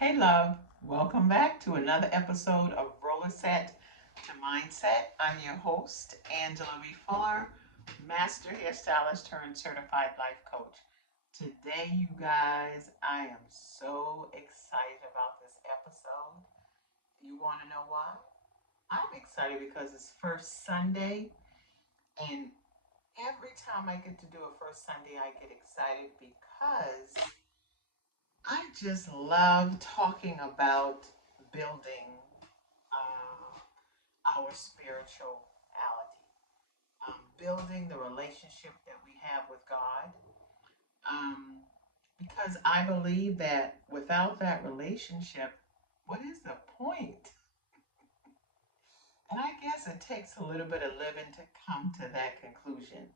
Hey, love. Welcome back to another episode of Rollerset to Mindset. I'm your host, Angela B. Fuller, master hairstylist turned certified life coach. Today, you guys, I am so excited about this episode. You want to know why? I'm excited because it's first Sunday, and every time I get to do a first Sunday, I get excited because I just love talking about building our spirituality, building the relationship that we have with God. Um, because I believe that without that relationship, what is the point? And I guess it takes a little bit of living to come to that conclusion.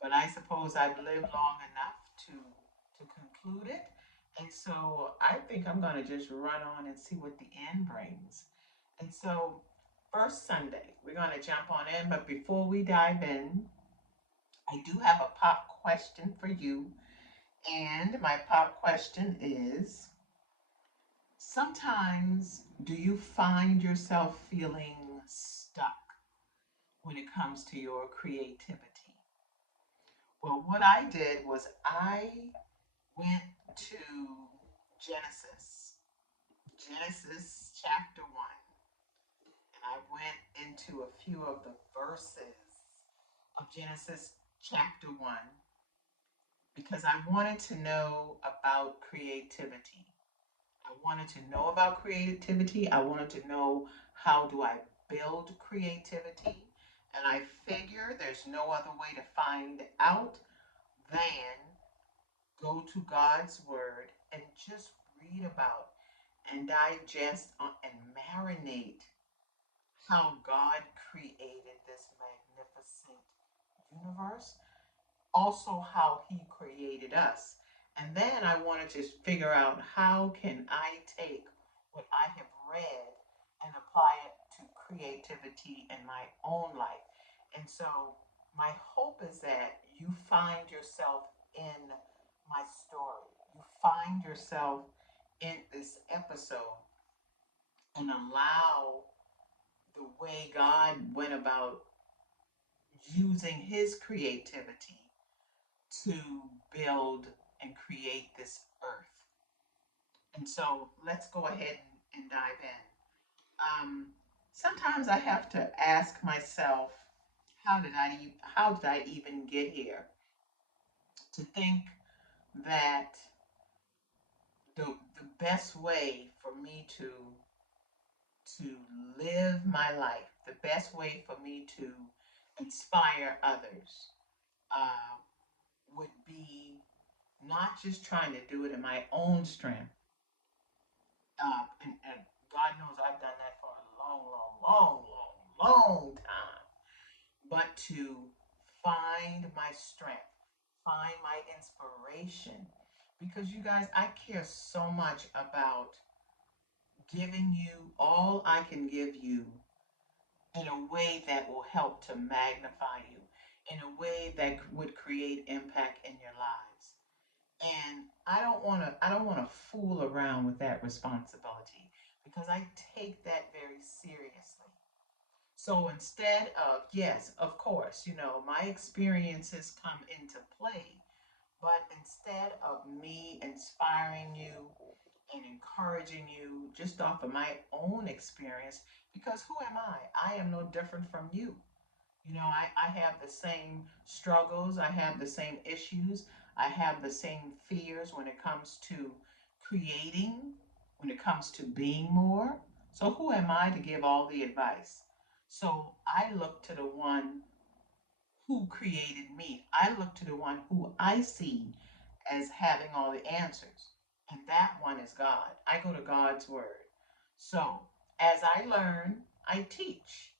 But I suppose I've lived long enough to conclude it. And so I think I'm going to just run on and see what the end brings. And so, first Sunday, we're going to jump on in. But before we dive in, I do have a pop question for you. And my pop question is, sometimes do you find yourself feeling stuck when it comes to your creativity? Well, what I did was I went to Genesis, Genesis chapter 1, and I went into a few of the verses of Genesis chapter 1 because I wanted to know about creativity. I wanted to know about creativity. I wanted to know how do I build creativity. And I figure there's no other way to find out than go to God's word and just read about and digest and marinate how God created this magnificent universe, also how he created us. And then I wanted to figure out how can I take what I have read and apply it to creativity in my own life. And so my hope is that you find yourself in my story. You find yourself in this episode and allow the way God went about using his creativity to build and create this earth. And so let's go ahead and dive in. Um, Sometimes I have to ask myself, how did I even get here? To think that the best way for me to live my life, the best way for me to inspire others, uh, would be not just trying to do it in my own strength. And God knows I've done that for a long time. But to find my strength, find my inspiration. Because you guys, I care so much about giving you all I can give you in a way that will help to magnify you, in a way that would create impact in your lives. And I don't want to fool around with that responsibility because I take that very seriously. So instead of, yes, of course, my experiences come into play, but instead of me inspiring you and encouraging you just off of my own experience, because who am I? I am no different from you. I have the same struggles, I have the same issues, I have the same fears when it comes to creating, when it comes to being more. So, who am I to give all the advice? So, I look to the one who created me. I look to the one who I see as having all the answers. And that one is God. I go to God's word. So, as I learn, I teach.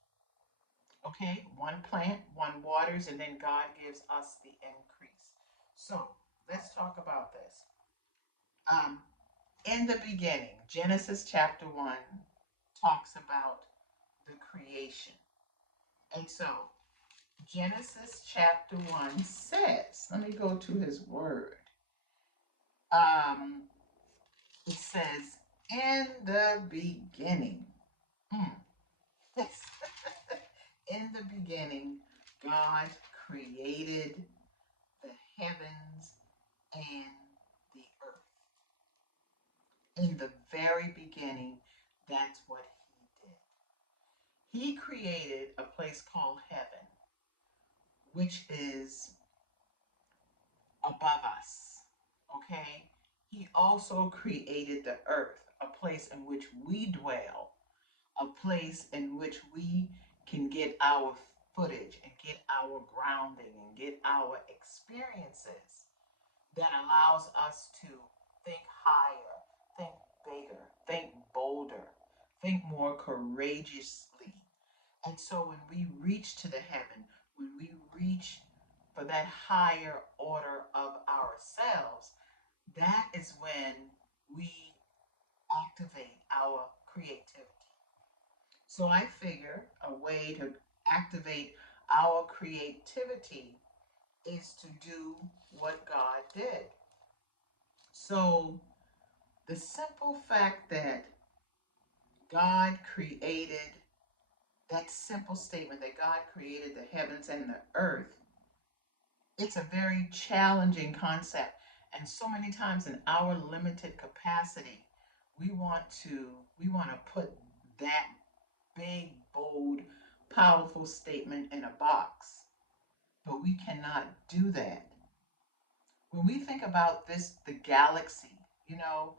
Okay, one plant, one waters, and then God gives us the increase. So let's talk about this. Um, in the beginning, Genesis chapter 1 talks about the creation. And so Genesis chapter 1 says, let me go to his word. Um, it says, In the beginning. Mm. In the beginning, God created the heavens and the earth. In the very beginning, that's what he did. He created a place called heaven, which is above us. Okay? He also created the earth, a place in which we dwell, a place in which we can get our footage and get our grounding and get our experiences that allows us to think higher, think bigger, think bolder, think more courageously. And so when we reach to the heaven, when we reach for that higher order of ourselves, that is when we activate our creativity. So I figure a way to activate our creativity is to do what God did. So the simple fact that God created, that simple statement that God created the heavens and the earth, it's a very challenging concept. And so many times in our limited capacity, we want to we want to put that big, bold, powerful statement in a box. But we cannot do that. When we think about this, the galaxy, you know,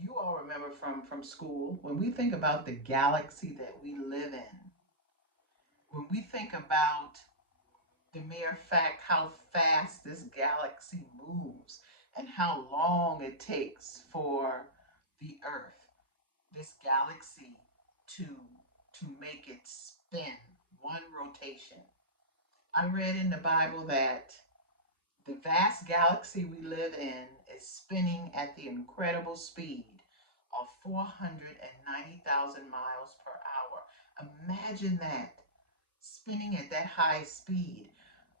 you all remember from school, when we think about the galaxy that we live in, when we think about the mere fact how fast this galaxy moves and how long it takes for the earth, this galaxy, to to make it spin one rotation. I read in the Bible that the vast galaxy we live in is spinning at the incredible speed of 490,000 miles per hour. Imagine that, spinning at that high speed.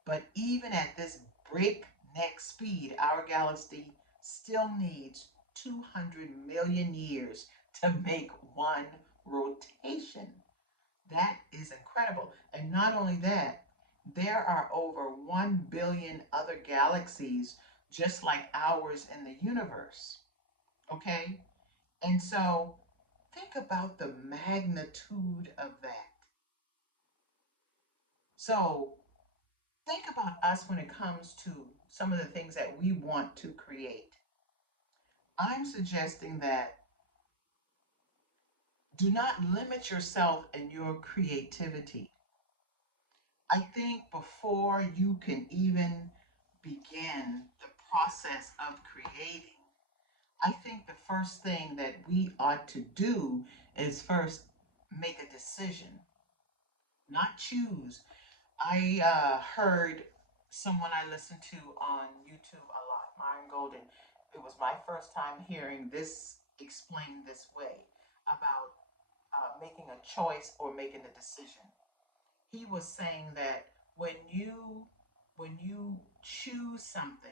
But even at this breakneck speed, our galaxy still needs 200 million years to make one rotation. That is incredible. And not only that, there are over 1 billion other galaxies just like ours in the universe. Okay? And so think about the magnitude of that. So think about us when it comes to some of the things that we want to create. I'm suggesting that do not limit yourself in your creativity. I think before you can even begin the process of creating, I think the first thing that we ought to do is first make a decision, not choose. I heard someone I listened to on YouTube a lot, Myron Golden. It was my first time hearing this explained this way about making a choice or making a decision. He was saying that when you choose something,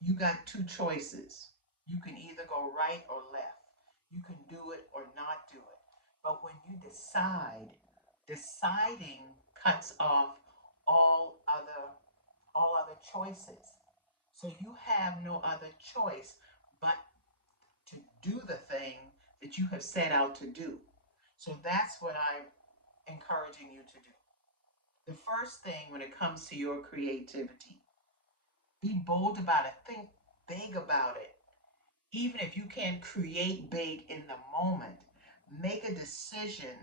you got two choices. You can either go right or left. You can do it or not do it. But when you decide, deciding cuts off all other all other choices. So you have no other choice but to do the thing that you have set out to do. So that's what I'm encouraging you to do. The first thing when it comes to your creativity, be bold about it. Think big about it. Even if you can't create big in the moment, make a decision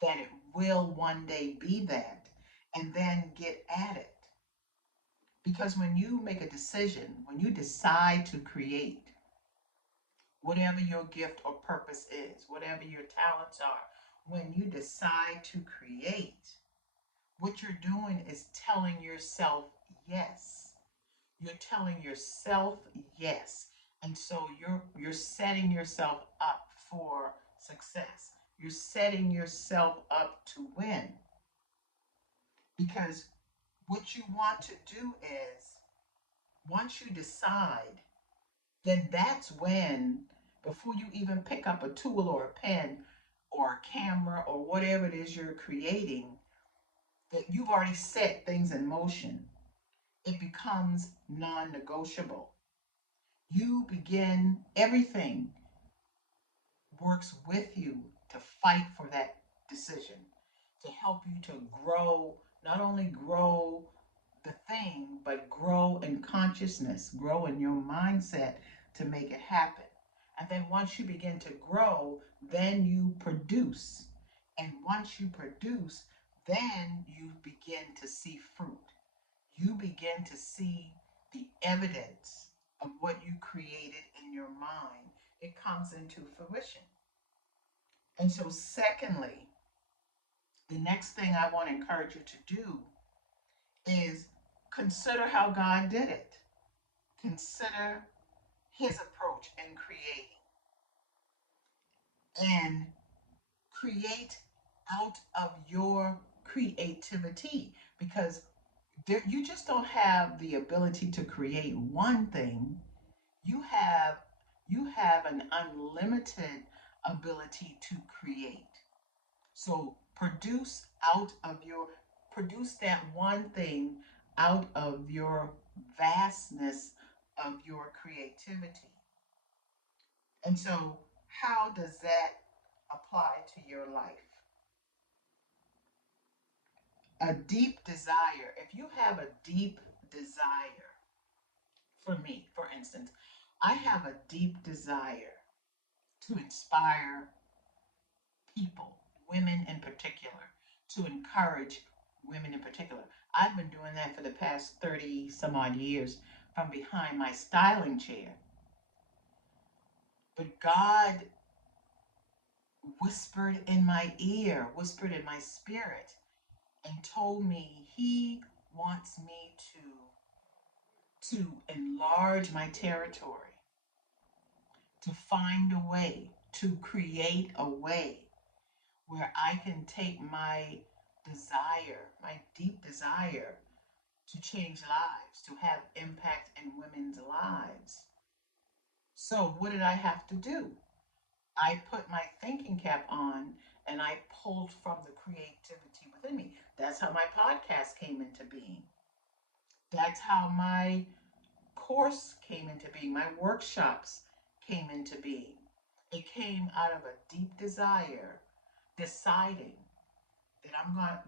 that it will one day be that and then get at it. Because when you make a decision, when you decide to create, whatever your gift or purpose is, whatever your talents are, when you decide to create, what you're doing is telling yourself yes. You're telling yourself yes. And so you're setting yourself up for success. You're setting yourself up to win. Because what you want to do is once you decide, then that's when, before you even pick up a tool or a pen or a camera or whatever it is you're creating, that you've already set things in motion. It becomes non negotiable. You begin, everything works with you to fight for that decision, to help you to grow, not only grow the thing, but grow in consciousness, grow in your mindset to make it happen. And then once you begin to grow, then you produce. And once you produce, then you begin to see fruit. You begin to see the evidence of what you created in your mind. It comes into fruition. And so, secondly, the next thing I want to encourage you to do is consider how God did it. Consider his approach in creating and create out of your creativity, because you just don't have the ability to create one thing. You have you have an unlimited ability to create. So produce that one thing out of your vastness of your creativity. And so, how does that apply to your life? A deep desire. If you have a deep desire, for me, for instance, I have a deep desire to inspire people, women in particular, to encourage women in particular. I've been doing that for the past 30 some odd years from behind my styling chair. But God whispered in my ear, whispered in my spirit, and told me He wants me to enlarge my territory, to find a way, to create a way where I can take my desire, my deep desire to change lives, to have impact in women's lives. So, what did I have to do? I put my thinking cap on and I pulled from the creativity within me. That's how my podcast came into being. That's how my course came into being. My workshops came into being. It came out of a deep desire, deciding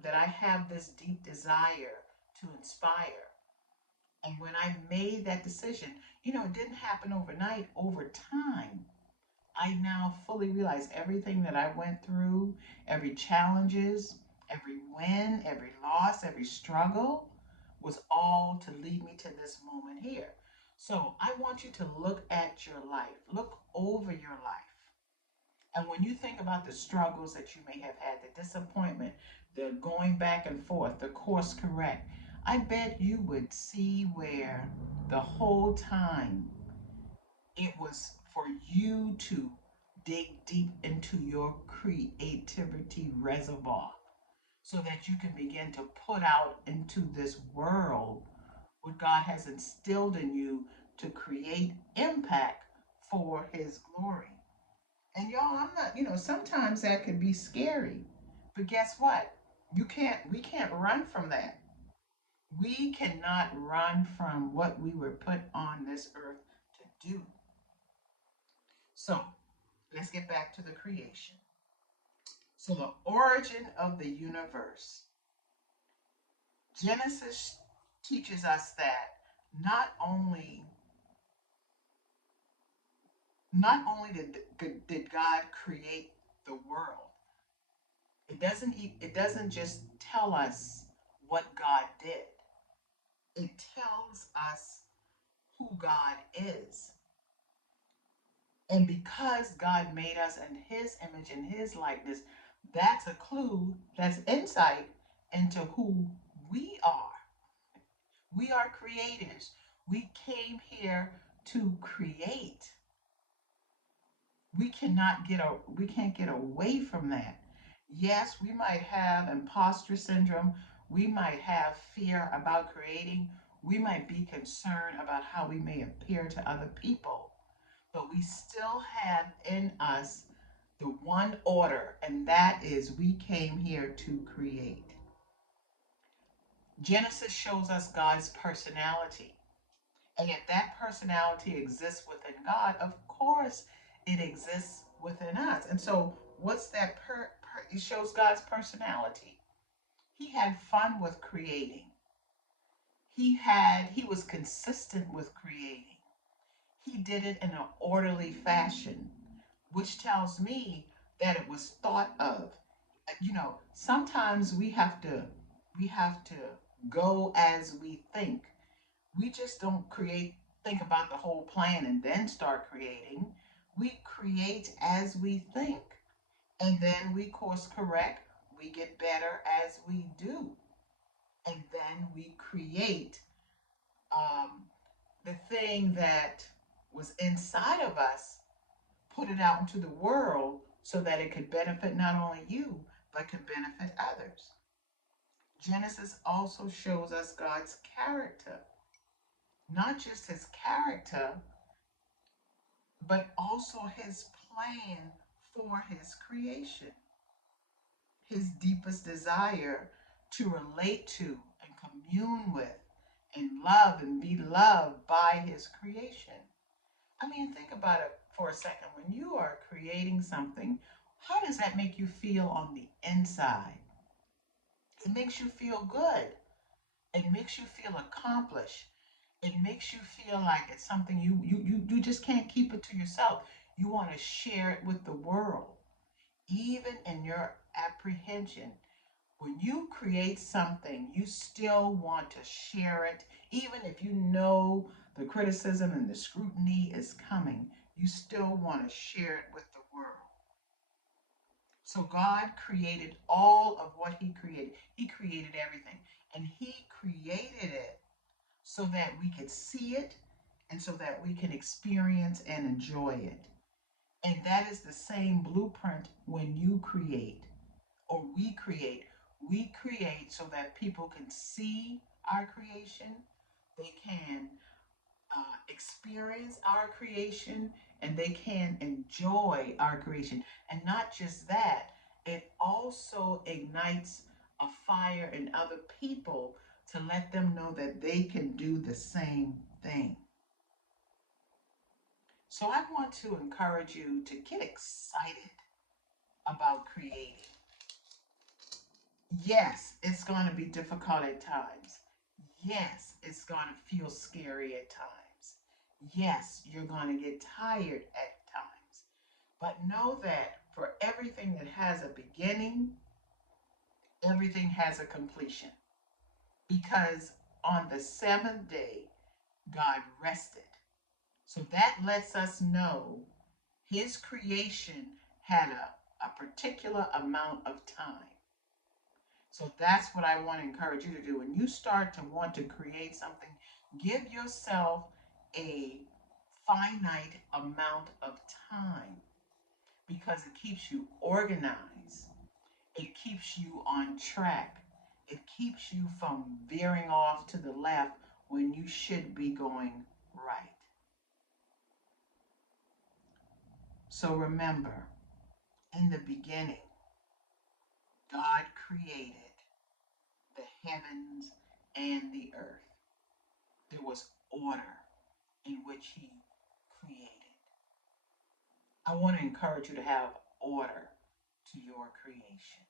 that I have this deep desire to inspire. And when I made that decision, it didn't happen overnight. Over time, I now fully realize everything that I went through, every challenges, every win, every loss, every struggle was all to lead me to this moment here. So I want you to look at your life, look over your life. And when you think about the struggles that you may have had, the disappointment, the going back and forth, the course correct, I bet you would see where the whole time it was for you to dig deep into your creativity reservoir so that you can begin to put out into this world what God has instilled in you to create impact for His glory. And y'all, I'm not, sometimes that can be scary. But guess what? We can't run from that. We cannot run from what we were put on this earth to do. So let's get back to the creation. So the origin of the universe. Genesis teaches us that not only did God create the world, it doesn't just tell us what God did. It tells us who God is. And because God made us in His image and His likeness, that's a clue, that's insight into who we are. We are creators. We came here to create. We can't get away from that. Yes, we might have imposter syndrome. We might have fear about creating. We might be concerned about how we may appear to other people. but we still have in us the one order, and that is we came here to create. Genesis shows us God's personality. And if that personality exists within God, of course it exists within us. And so, what's that? It shows God's personality. He had fun with creating. He was consistent with creating. He did it in an orderly fashion, which tells me that it was thought of. Sometimes we have to go as we think. We just don't think about the whole plan and then start creating. We create as we think, and then we course correct. We get better as we do, and then we create um, the thing that was inside of us, put it out into the world so that it could benefit not only you, but could benefit others. Genesis also shows us God's character, not just his character, but also his plan for his creation, his deepest desire to relate to and commune with and love and be loved by his creation. I mean, think about it for a second. When you are creating something, how does that make you feel on the inside? It makes you feel good. It makes you feel accomplished. It makes you feel like it's something you just can't keep it to yourself. You want to share it with the world. Even in your apprehension, when you create something, you still want to share it. Even if you know the criticism and the scrutiny is coming, you still want to share it with the world. So God created all of what he created. He created everything. And he created it so that we could see it and so that we can experience and enjoy it. And that is the same blueprint when you create or we create. We create so that people can see our creation, they can experience our creation, and they can enjoy our creation. And not just that, it also ignites a fire in other people to let them know that they can do the same thing. So I want to encourage you to get excited about creating. Yes, it's going to be difficult at times. Yes, it's going to feel scary at times. Yes, you're going to get tired at times. But know that for everything that has a beginning, everything has a completion. Because on the seventh day, God rested. So that lets us know his creation had a particular amount of time. So that's what I want to encourage you to do. When you start to want to create something, give yourself a finite amount of time because it keeps you organized. It keeps you on track. It keeps you from veering off to the left when you should be going right. So remember, in the beginning, God created the heavens and the earth. There was order in which he created. I want to encourage you to have order to your creation.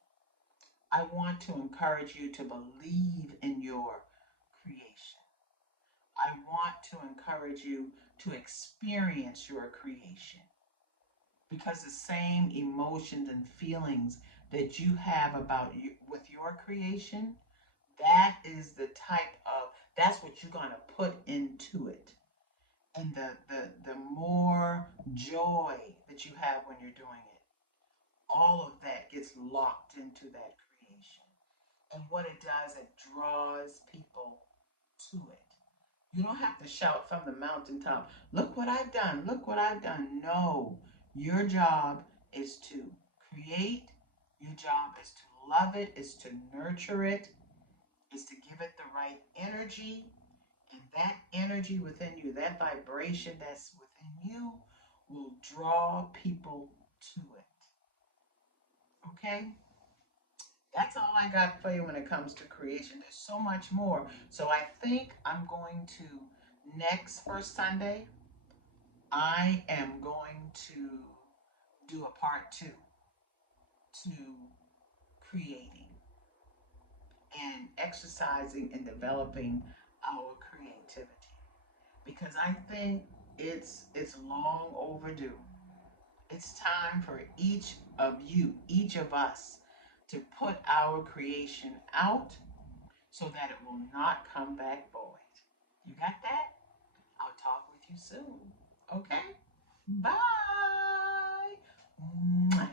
I want to encourage you to believe in your creation. I want to encourage you to experience your creation because the same emotions and feelings that you have about you with your creation, that is the type of that's what you're going to put into it. And the more joy that you have when you're doing it, all of that gets locked into that creation. And what it does, it draws people to it. You don't have to shout from the mountaintop, look what I've done, look what I've done. No, your job is to create, your job is to love it, is to nurture it, is to give it the right energy. And that energy within you, that vibration that's within you, will draw people to it. Okay? That's all I got for you when it comes to creation. There's so much more. So I think I'm going to, next first Sunday, I am going to do a part two to creating and exercising and developing our creativity, because I think it's long overdue. It's time for each of you, each of us, to put our creation out so that it will not come back void. You got that? I'll talk with you soon. Okay? Bye. Mwah.